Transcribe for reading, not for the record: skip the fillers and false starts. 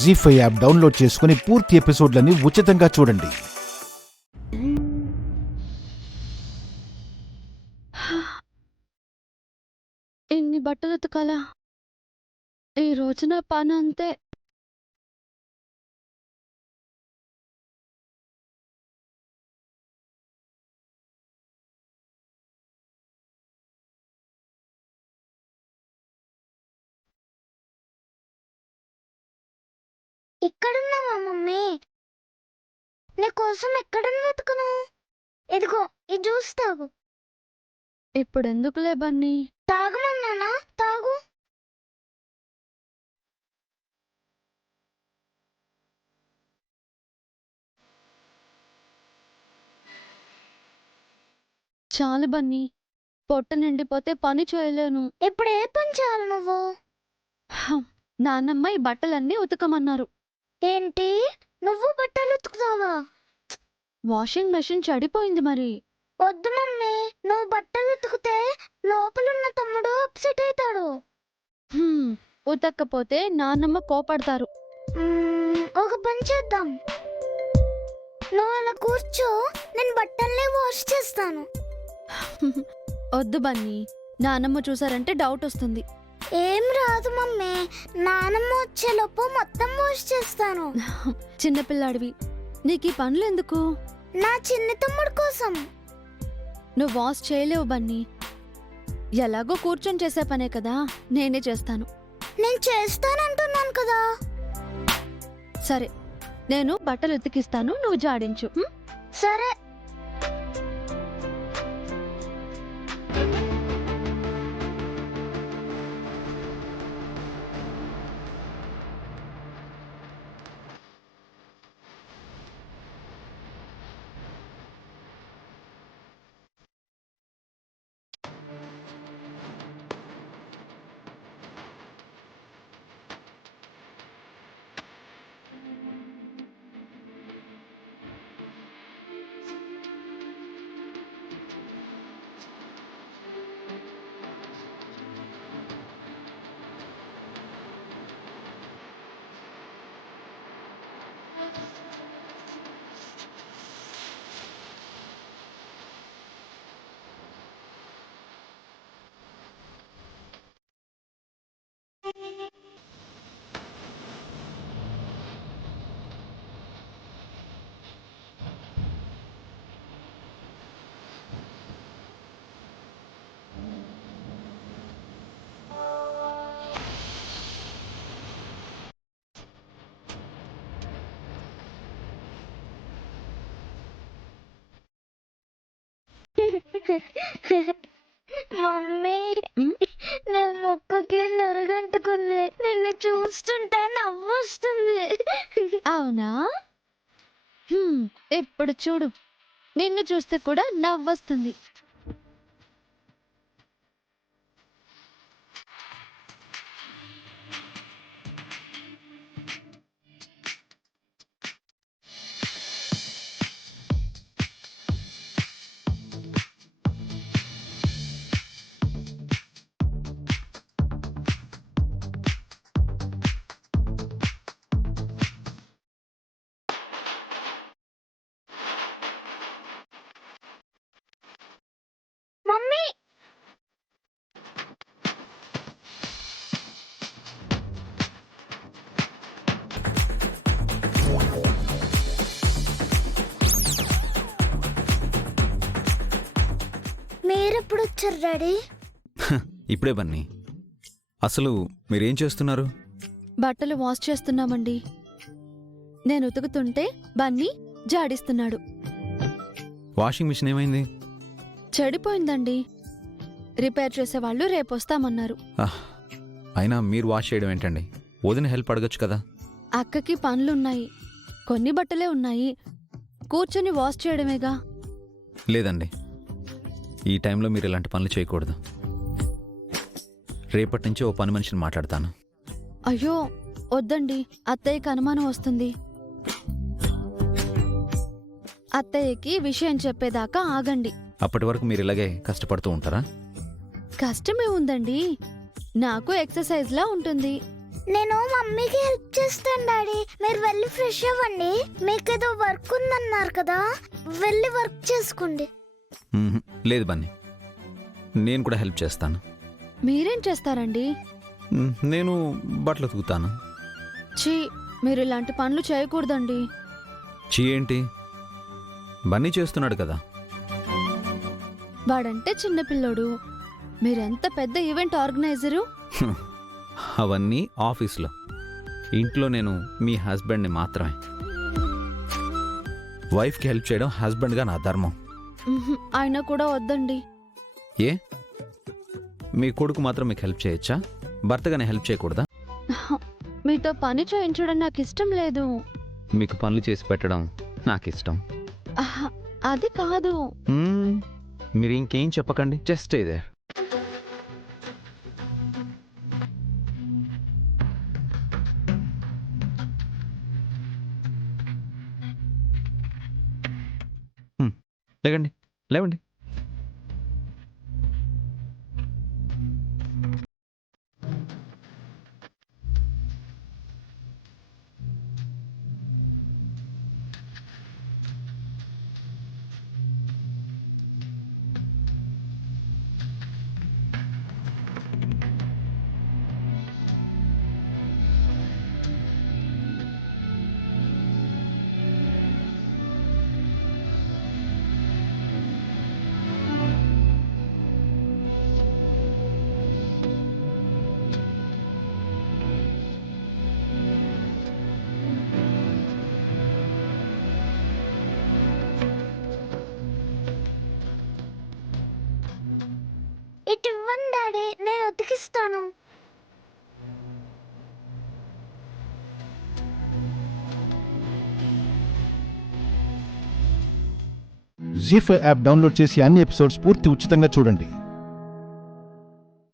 జీ5 app download చేసుకుని పూర్తి ఎపిసోడ్లని ఉచితంగా చూడండి. ఎన్ని బట్టలు ఉతకాలా? ఈ రోజున పని అంతే. ఇక్కడున్నావా మమ్మీ? నీకోసం ఎక్కడని వెతుకును? ఇదిగో ఈ జ్యూస్ తాగు. ఇప్పుడు ఎందుకులే బన్నీ? తాగమన్నానా? తాగు. చాలు బన్నీ, పొట్ట నిండిపోతే పని చేయలేను. ఇప్పుడు ఏ పని చేయాలి నువ్వు? నాన్నమ్మ ఈ బట్టలన్నీ ఉతకమన్నారు. ఏంటి, నువ్వు బట్టలు ఉతుకుతావా? వాషింగ్ మెషిన్ చెడిపోయింది మరి. వద్దు మమ్మీ, నువ్వు బట్టలు ఉతికితే లోపలున్న తమ్ముడు అప్సెట్ అవుతాడు. ఉతక్కపోతే నాన్నమ్మ కోపడతారు. ఒక పని చేద్దాం, నువ్వు అలా కూర్చో, నేను బట్టల్ని వాష్ చేస్తాను. వద్దు బన్నీ, నాన్నమ్మ చూసారంటే డౌట్ వస్తుంది. ఏం రాదు మమ్మీ, నానమ్మ వచ్చేలోపు మొత్తం వాష్ చేస్తాను. చిన్నపిల్లాడివి, నీకు ఈ పనులు ఎందుకు? నా చిన్న తమ్ముడు కోసం. నువ్వు వాష్ చేయలేవు బన్నీ. ఎలాగో కూర్చొని చేసే పనే కదా, నేనే చేస్తాను. నేను చేస్తానంటున్నాను కదా. సరే, నేను బట్టలు ఉతికిస్తాను, నువ్వు జాడించు. సరే. మమ్మీ, నా మొక్కకి నరగంటుకుంది. నిన్ను చూస్తుంటే నవ్వు వస్తుంది. అవునా? ఇప్పుడు చూడు, నిన్ను చూస్తే కూడా నవ్వొస్తుంది. మమ్మీ, మీరెప్పుడు వచ్చారు డాడీ? ఇప్పుడే బన్నీ. అసలు మీరేం చేస్తున్నారు? బట్టలు వాష్ చేస్తున్నామండి. నేను ఉతుకుతుంటే బన్నీ జాడిస్తున్నాడు. వాషింగ్ మిషన్ ఏమైంది? చెడిపోయిందండి. రిపేర్ చేసేవాళ్ళు రేపొస్తామన్నారు. అయినా మీరు వాష్ చేయడం ఏంటండి? వదిన హెల్ప్ అడగచ్చు కదా. అక్కకి పనులున్నాయి, కొన్ని బట్టలే ఉన్నాయి, కూర్చొని వాష్ చేయడమేగా. లేదండి, ఈ టైంలో మీరు ఇలాంటి పనులు చేయకూడదు. రేపటి నుంచి ఓ పని మనిషిని మాట్లాడతాను. అయ్యో వద్దండి, అత్తయ్యకి అనుమానం వస్తుంది. అత్తయ్యకి విషయం చెప్పేదాకా ఆగండి. అప్పటి వరకు మీరు ఇలాగే కష్టపడుతూ ఉంటారా? కష్టమే ఉందండి, నాకు ఎక్సర్సైజ్లా ఉంటుంది. నేను మమ్మీకి హెల్ప్ చేస్తాను డాడీ. మీరు వెళ్ళి ఫ్రెష్ అవ్వండి. మీకేదో వర్క్ ఉందన్నారు కదా, వెళ్ళి వర్క్ చేసుకోండి. మ్మ్హ్. లేదు బన్నీ, నేను కూడా హెల్ప్ చేస్తాను. మీరేం చేస్తారండి? నేను బట్టలు ఉతుకుతాను. ఛీ, మీరు ఇలాంటి పనులు చేయకూడదండి. చీ ఏంటి, బన్నీ చేస్తున్నాడు కదా. వాడంటే చిన్నపిల్లోడు, మీరెంత పెద్ద ఈవెంట్ ఆర్గనైజరు. అవన్నీ ఆఫీస్లో. ఇంట్లో నేను మీ హస్బెండ్ని మాత్రమే. వైఫ్కి హెల్ప్ చేయడం హస్బెండ్గా నా ధర్మం. ఆయన కూడా వద్దండి. ఏ, మీ కొడుకు మాత్రం మీకు హెల్ప్ చేయొచ్చా? భర్తగానే హెల్ప్ చేయకూడదా? మీతో పని చేయించడం నాకు ఇష్టం లేదు. మీకు పనులు చేసి పెట్టడం నాకు ఇష్టం. ఆహ్, అది కాదు. మీరు ఇంకేం చెప్పకండి, జస్ట్ ఇదే. లేకండి, లేవండి. ఇటు ఇవ్వండి డాడీ, నేను ఉతికిస్తాను. జీ5 యాప్ డౌన్లోడ్ చేసి అన్ని ఎపిసోడ్స్ పూర్తి ఉచితంగా చూడండి.